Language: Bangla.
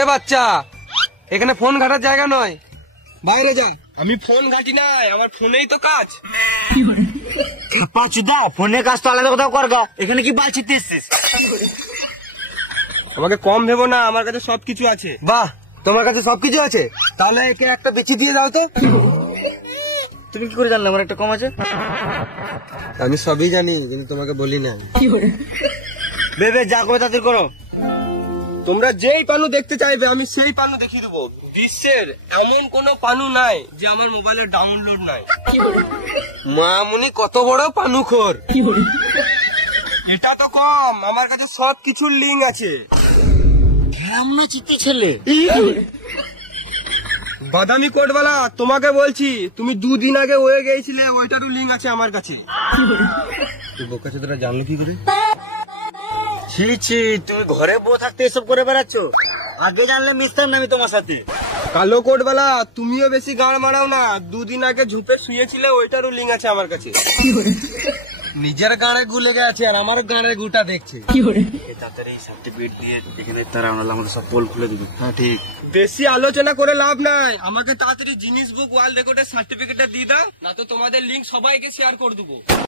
এ বাচ্চা, এখানে ফোন ঘাটার জায়গা নয়, বাইরে যা। আমি ফোন ঘাটি নাই, আমার ফোনেই তো কাজ। চুদা, ফোনের কাজ তো আলাদা কোথাও করগা, এখানে কি বাল ছিটতে এসছিস? আমাকে কম ভেবো না, আমার কাছে সবকিছু আছে। বাহ, তোমার কাছে সবকিছু আছে, তাহলে একে একটা বেচি দিয়ে দাও তো। তুমি কি করে জানলে আমার একটা কম আছে? আমি সবই জানি, কিন্তু তোমাকে বলি না। বেবে যা করে তাদের করো। তোমরা যেই পানু দেখতে চাইবে আমি সেই পানু দেখিয়ে দেবো। বিশ্বের এমন কোন পানু নাই যে আমার মোবাইলে ডাউনলোড নাই। মামুনি কত বড় পানুখোর। এটা তো কম, আমার কাছে সব কিছুর লিঙ্ক আছে। ছেলে বাদামি কোটওয়ালা, তোমাকে বলছি, তুমি 2 দিন আগে হয়ে গিয়েছিলে, ওইটারও লিঙ্ক আছে আমার কাছে। বোকা চোদরা জানলে কি করে? ছি ছি, তুমি ঘরে বউ থাকতে এসব করে বেড়াচ্ছ? আগে জানলে মিশতাম না আমি তোমার সাথে। কালো কোটওয়ালা, তুমিও বেশি গাড় মারাও না। 2 দিন আগে ঝুপে শুয়েছিলে, ওইটারও লিঙ্ক আছে আমার কাছে। নিজের গাড়ে গুলে গেছে আর আমার গাড়ে গুটা দেখছে। তাড়াতাড়ি সার্টিফিকেট দিয়ে এখানে তারা আমাদের সব পোল খুলে দিবে। হ্যাঁ ঠিক। বেশি আলোচনা করে লাভ নাই, আমাকে তাড়াতাড়ি জিনিস বুক ওয়ার্ল্ড রেকর্ডের সার্টিফিকেটটা দিয়ে দাও, না তো তোমাদের লিঙ্ক সবাইকে শেয়ার করে দেবো।